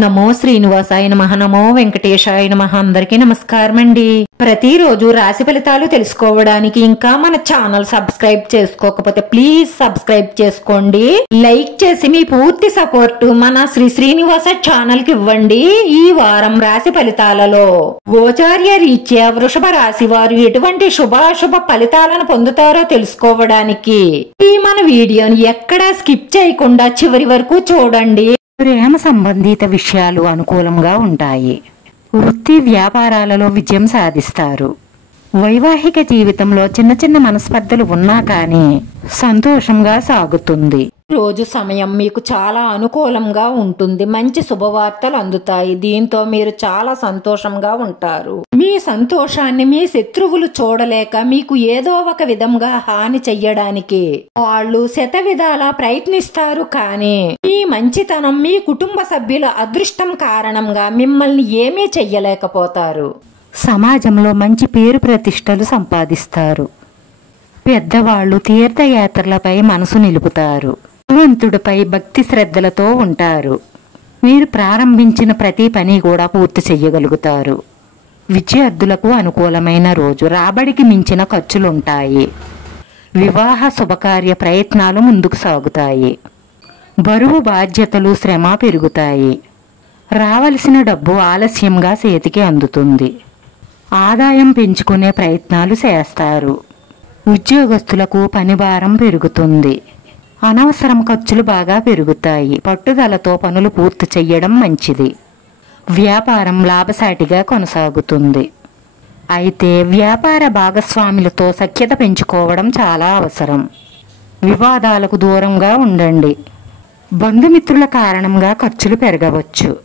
నమో శ్రీనివాసాయ నమః, నమో వెంకటేశాయ నమః. అందరికీ నమస్కారం అండి. ప్రతిరోజు రాశి ఫలితాలు తెలుసుకోవడానికి ఇంకా మన ఛానల్ సబ్స్క్రైబ్ చేసుకోకపోతే ప్లీజ్ సబ్స్క్రైబ్ చేసుకోండి. లైక్ చేసి మీ పూర్తి సపోర్ట్ మన శ్రీనివాస ఛానల్ కి ఇవ్వండి. ఈ వారం రాశి ఫలితాలలో గోచార్య రీత్యా వృషభ రాశి వారు ఎటువంటి శుభాశుభ ఫలితాలను పొందుతారో తెలుసుకోవడానికి ఈ మన వీడియోని ఎక్కడా స్కిప్ చేయకుండా చివరి వరకు చూడండి. ప్రేమ సంబంధిత విషయాలు అనుకూలంగా ఉంటాయి. వృత్తి వ్యాపారాలలో విజయం సాధిస్తారు. వైవాహిక జీవితంలో చిన్న చిన్న మనస్పర్ధలు ఉన్నా కానీ సంతోషంగా సాగుతుంది. రోజు సమయం మీకు చాలా అనుకూలంగా ఉంటుంది. మంచి శుభవార్తలు అందుతాయి. దీంతో మీరు చాలా సంతోషంగా ఉంటారు. మీ సంతోషాన్ని మీ శత్రువులు చూడలేక మీకు ఏదో ఒక విధంగా హాని చెయ్యడానికి వాళ్ళు శతవిధాలా ప్రయత్నిస్తారు. కానీ మీ మంచితనం, మీ కుటుంబ సభ్యుల అదృష్టం కారణంగా మిమ్మల్ని ఏమీ చెయ్యలేకపోతారు. సమాజంలో మంచి పేరు ప్రతిష్టలు సంపాదిస్తారు. పెద్దవాళ్లు తీర్థయాత్రలపై మనసు నిలుపుతారు. భగవంతుడిపై భక్తి శ్రద్ధలతో ఉంటారు. మీరు ప్రారంభించిన ప్రతి పని కూడా పూర్తి చెయ్యగలుగుతారు. విద్యార్థులకు అనుకూలమైన రోజు. రాబడికి మించిన ఖర్చులుంటాయి. వివాహ శుభకార్య ప్రయత్నాలు ముందుకు సాగుతాయి. బరువు బాధ్యతలు, శ్రమ పెరుగుతాయి. రావలసిన డబ్బు ఆలస్యంగా చేతికి అందుతుంది. ఆదాయం పెంచుకునే ప్రయత్నాలు చేస్తారు. ఉద్యోగస్తులకు పనిభారం పెరుగుతుంది. అనవసరం ఖర్చులు బాగా పెరుగుతాయి. పట్టుదలతో పనులు పూర్తి చెయ్యడం మంచిది. వ్యాపారం లాభసాటిగా కొనసాగుతుంది. అయితే వ్యాపార భాగస్వాములతో సఖ్యత పెంచుకోవడం చాలా అవసరం. వివాదాలకు దూరంగా ఉండండి. బంధుమిత్రుల కారణంగా ఖర్చులు పెరగవచ్చు.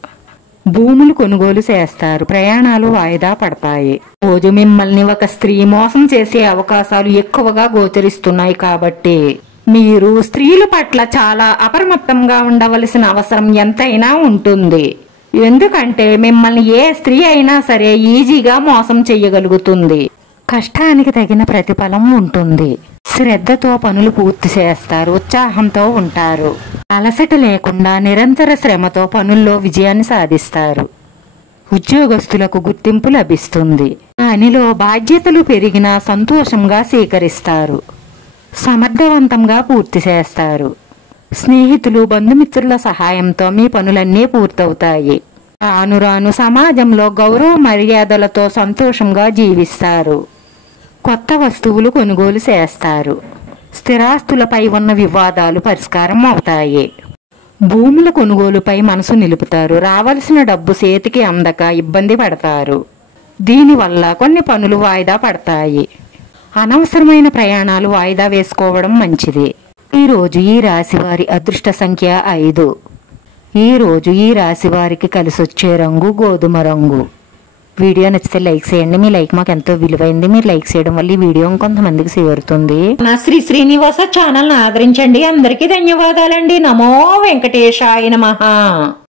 భూములు కొనుగోలు చేస్తారు. ప్రయాణాలు వాయిదా పడతాయి. రోజు మిమ్మల్ని ఒక స్త్రీ మోసం చేసే అవకాశాలు ఎక్కువగా గోచరిస్తున్నాయి. కాబట్టి మీరు స్త్రీల పట్ల చాలా అప్రమత్తంగా ఉండవలసిన అవసరం ఎంతైనా ఉంటుంది. ఎందుకంటే మిమ్మల్ని ఏ స్త్రీ అయినా సరే ఈజీగా మోసం చెయ్యగలుగుతుంది. కష్టానికి తగిన ప్రతిఫలం ఉంటుంది. శ్రద్ధతో పనులు పూర్తి చేస్తారు. ఉత్సాహంతో ఉంటారు. అలసట లేకుండా నిరంతర శ్రమతో పనుల్లో విజయాన్ని సాధిస్తారు. ఉద్యోగస్తులకు గుర్తింపు లభిస్తుంది. దానిలో బాధ్యతలు పెరిగినా సంతోషంగా స్వీకరిస్తారు. సమర్థవంతంగా పూర్తి చేస్తారు. స్నేహితులు, బంధుమిత్రుల సహాయంతో మీ పనులన్నీ పూర్తవుతాయి. రాను రాను సమాజంలో గౌరవ మర్యాదలతో సంతోషంగా జీవిస్తారు. కొత్త వస్తువులు కొనుగోలు చేస్తారు. స్థిరాస్తులపై ఉన్న వివాదాలు పరిష్కారం అవుతాయి. భూముల కొనుగోలుపై మనసు నిలుపుతారు. రావలసిన డబ్బు చేతికి అందక ఇబ్బంది పడతారు. దీనివల్ల కొన్ని పనులు వాయిదా పడతాయి. అనవసరమైన ప్రయాణాలు వాయిదా వేసుకోవడం మంచిది. ఈరోజు ఈ రాశివారి అదృష్ట సంఖ్య 5. ఈరోజు ఈ రాశివారికి కలిసొచ్చే రంగు గోధుమ రంగు. వీడియో నచ్చితే లైక్ చేయండి. మీ లైక్ మాకు ఎంతో విలువైంది. మీరు లైక్ చేయడం వల్ల ఈ వీడియో కొంతమందికి చేరుతుంది. నా శ్రీనివాస ఛానల్ ఆదరించండి. అందరికీ ధన్యవాదాలండి. నమో వెంకటేశాయ నమః.